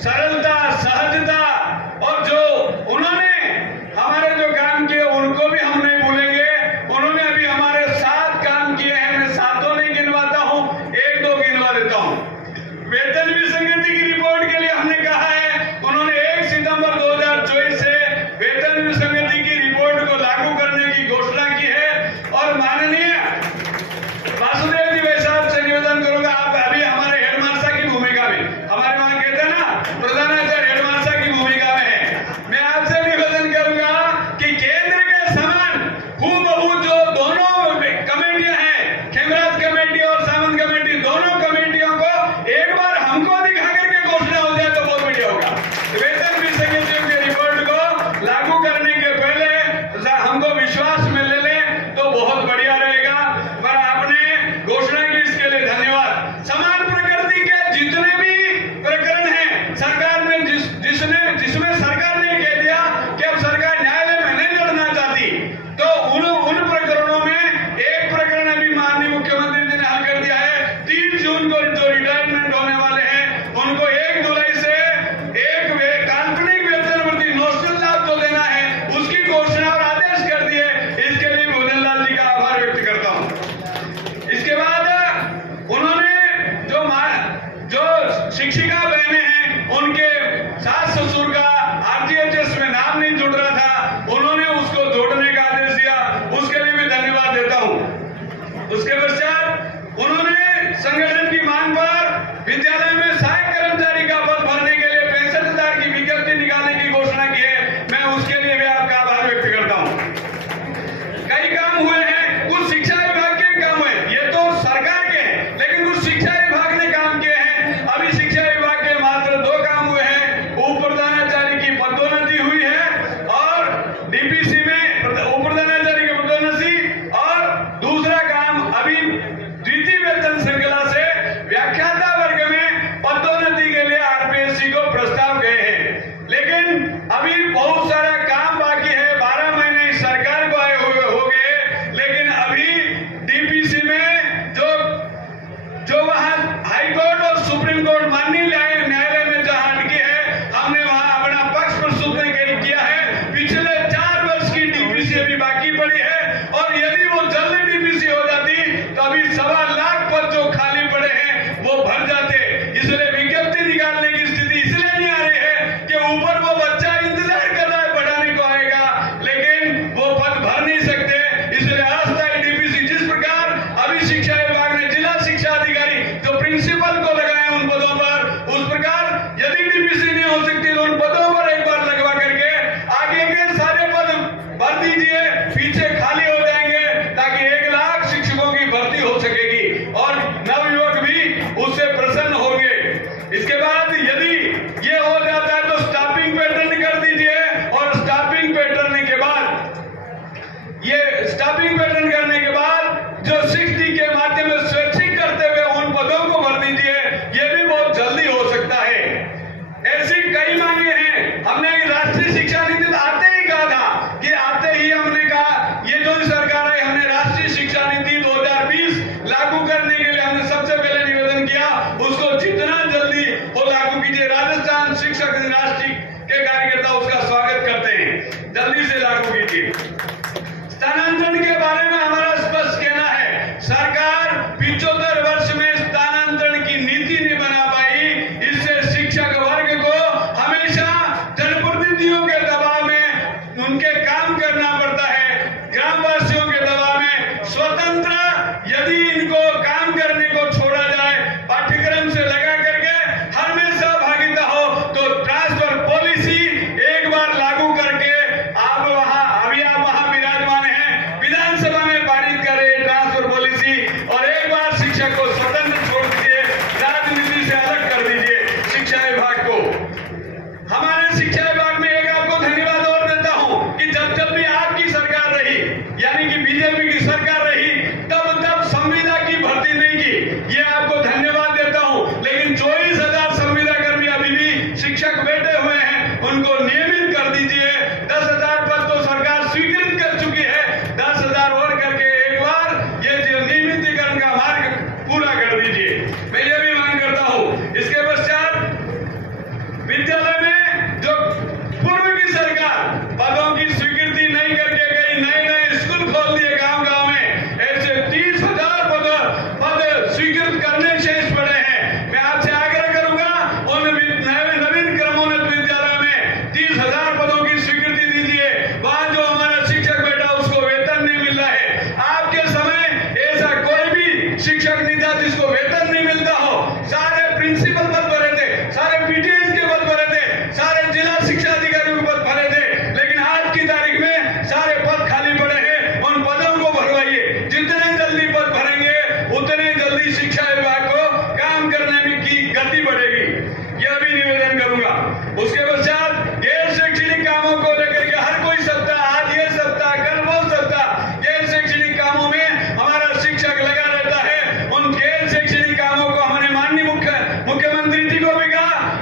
सरलता, सहजता और जो उन्होंने हमारे जो काम किए उनको भी हम नहीं भूलेंगे। उन्होंने अभी हमारे 7 काम किए हैं, मैं 7 नहीं गिनवाता हूं, 1-2 गिनवा देता हूं। वेतन विसंगति की रिपोर्ट के लिए हमने कहा है, उन्होंने 1 सितंबर 2024 से वेतन विसंगति की रिपोर्ट को लागू करने की घोषणा की है। और माननीय वासुदेव जी भाई साहब से निवेदन करूंगा, आप अभी हमारे हेडमास्टर की भूमिका में, हमारे वहां कहते हैं ना प्रधानाचार्य हेडमास्टर की भूमिका में है, मैं आपसे निवेदन करूंगा कि केंद्र के समान हूबहू जो दोनों कमेटियां हैं, खेमराज कमेटी और सामंत कमेटी, दोनों कमेटियों को एक बार हमको दिखा करके घोषणा हो जाए तो बहुत बढ़िया होगा। वेतन विसंगतियों की रिपोर्ट को लागू करने के पहले हमको विश्वास में ले लें तो बहुत बढ़िया रहेगा। पर आपने घोषणा की, इसके लिए धन्यवाद। समान प्रकृति के जितने भी प्रकरण हैं सरकार में, जिसमें सरकार ने कह दिया कि अब सरकार न्यायालय में नहीं लड़ना चाहती, तो उन प्रकरणों में एक प्रकरण अभी माननीय मुख्यमंत्री जी ने हल कर दिया है। 3 जून को जो रिटायरमेंट होने वाले हैं उनको 1 जुलाई से एक काल्पनिक वेतन वृद्धि नोशनल लाभ जो देना है उसकी घोषणा और आदेश कर दिए। इसके लिए भोजन लाल जी का आभार व्यक्त करता हूं। इसके बाद उन्होंने जो शिक्षिका बहनें हैं उनके सास ससुर का आरजीएचएस में नाम नहीं जुड़ रहा था, उन्होंने उसको जोड़ने का आदेश दिया, उसके लिए भी धन्यवाद देता हूं। उसके पश्चात उन्होंने संगठन की मांग पर विद्यालय में सहायक कर्मचारी का पद भरने के लिए 65,000 की विज्ञप्ति निकालने की घोषणा की है, मैं उसके लिए भी आपका आभार व्यक्त करता हूं। कई काम हुए हैं, कुछ शिक्षा विभाग के काम हुए, ये तो सरकार के हैं, लेकिन कुछ शिक्षा विभाग ने काम किए हैं। अभी शिक्षा विभाग के मात्र 2 काम हुए हैं, उप प्रधानाचार्य की पदोन्नति हुई है और डीपीसी में उप प्रधानाचार्य की पदोन्नति, और दूसरा काम अभी द्वितीय वेतन श्रृंखला से व्याख्याता वर्ग में पदोन्नति के लिए आरपीएससी को प्रस्ताव गए हैं। लेकिन अभी बहुत सारा काम बाकी है, 12 महीने इस सरकार को आए हुए हो गए, लेकिन अभी डीपीसी में जो वहां हाईकोर्ट और सुप्रीम कोर्ट माननीय न्यायालय में जहां अटकी है, हमने वहां अपना पक्ष प्रस्तुत नहीं किया है। पिछले 4 वर्ष की डीपीसी अभी बाकी पड़ी है, और यदि वो जल्दी डीपीसी हो जाती तो अभी 1.25 लाख पद जो खाली पड़े हैं वो भर जाते। इसलिए विज्ञप्ति निकालने की स्थिति इसलिए नहीं आ रही है कि ऊपर वो बच्चा इंतजार कर रहा है बढ़ाने को आएगा, लेकिन वो पद भर नहीं सकते। इसलिए अस्थायी डीपीसी, जिस प्रकार अभी शिक्षा विभाग ने जिला शिक्षा अधिकारी जो प्रिंसिपल को लगाए उन पदों पर, उस प्रकार यदि डीपीसी नहीं हो सकती तो उन पदों पर एक बार लगवा करके आगे के सारे पद भर दीजिए, पीछे खाली हो जाएंगे, ताकि 1 लाख शिक्षकों की भर्ती हो सकेगी और नवयुवक भी उससे प्रसन्न होंगे। इसके बाद यदि ये हो जाता है तो स्टाफिंग पैटर्न कर दीजिए, और स्टाफिंग पैटर्न के बाद स्टाफिंग पैटर्न करने के बाद जो 60 के माध्यम से स्वैच्छिक करते हुए उन पदों को भर दीजिए, ये भी बहुत जल्दी हो सकता है। ऐसी कई मांगे हैं। हमने राष्ट्रीय शिक्षा नीति आते ही कहा था कि आते ही हमने कहा ये जो सरकार है, हमने राष्ट्रीय शिक्षा नीति 2020 लागू करने के लिए हमने सबसे पहले निवेदन किया, उसको जितना जल्दी हो लागू कीजिए।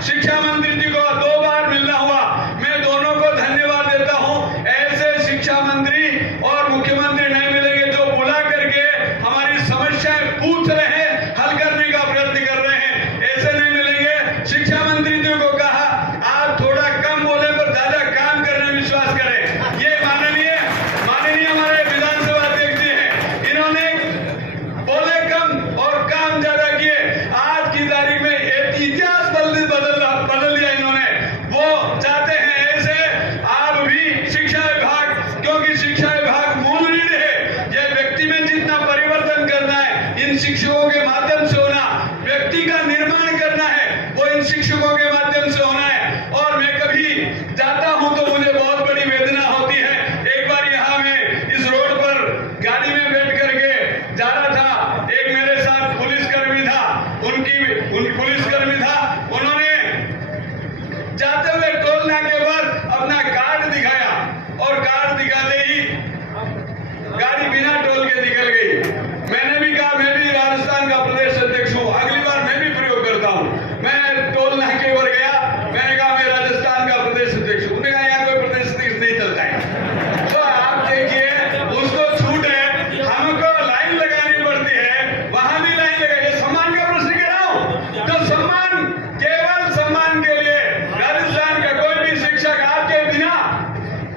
शिक्षा मंत्री जी को 2 बार मिलना हुआ। मैं दोनों को धन्यवाद देता हूं। ऐसे शिक्षा मंत्री और मुख्यमंत्री नहीं मिलेंगे जो बुला करके हमारी समस्याएं पूछ रहे हैं, हल करने का प्रयत्न कर रहे हैं, ऐसे नहीं मिलेंगे। शिक्षा मंत्री जी को कहा आप थोड़ा कम बोले पर ज्यादा काम करने में विश्वास करें। ये माननीय हमारे विधानसभा अध्यक्ष जी हैं, इन्होंने बोले कम और काम ज्यादा किए। आज की तारीख में इतिहास बदल दिया इन्होंने। वो चाहते हैं ऐसे आप भी शिक्षा विभाग, क्योंकि शिक्षा विभाग मूल रीढ़ है। यह व्यक्ति में जितना परिवर्तन करना है इन शिक्षकों के माध्यम से होना, व्यक्ति का निर्माण करना है वो इन शिक्षकों के माध्यम से होना है। और मैं कभी जाता हूं तो मुझे बहुत बड़ी वेदना होती है। एक बार यहाँ मैं इस रोड पर गाड़ी में बैठ करके जा रहा था, एक मेरे साथ पुलिसकर्मी था, पुलिसकर्मी था, उन्होंने जाते हुए टोल नाके पर अपना कार्ड दिखाया और कार्ड दिखाते ही गाड़ी बिना टोल के निकल गई। मैंने भी कहा मैं भी राजस्थान का प्रदेश अध्यक्ष हूं, अगली बार मैं भी प्रयोग करता हूं। मैं टोल नाके पर गया, मैंने कहा मैं राजस्थान का प्रदेश अध्यक्ष हूं। उन्होंने कहा यहाँ कोई प्रदेश अध्यक्ष नहीं चलता है। तो आप देखिए उसको छूट है, हमको लाइन लगानी पड़ती है, वहां भी लाइन लगाइए। सम्मान का प्रश्न कह रहा हूं, तो सम्मान केवल सम्मान के लिए राजस्थान का कोई भी शिक्षक आपके बिना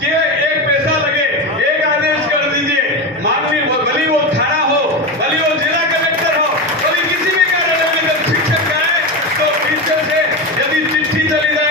के एक पैसा लगे एक आदेश कर दीजिए, माननीय भले वो थाना हो, भले वो जिला कलेक्टर हो, भले किसी भी कार्यालय में जब शिक्षक जाए तो पीछे से यदि चिट्ठी चली जाए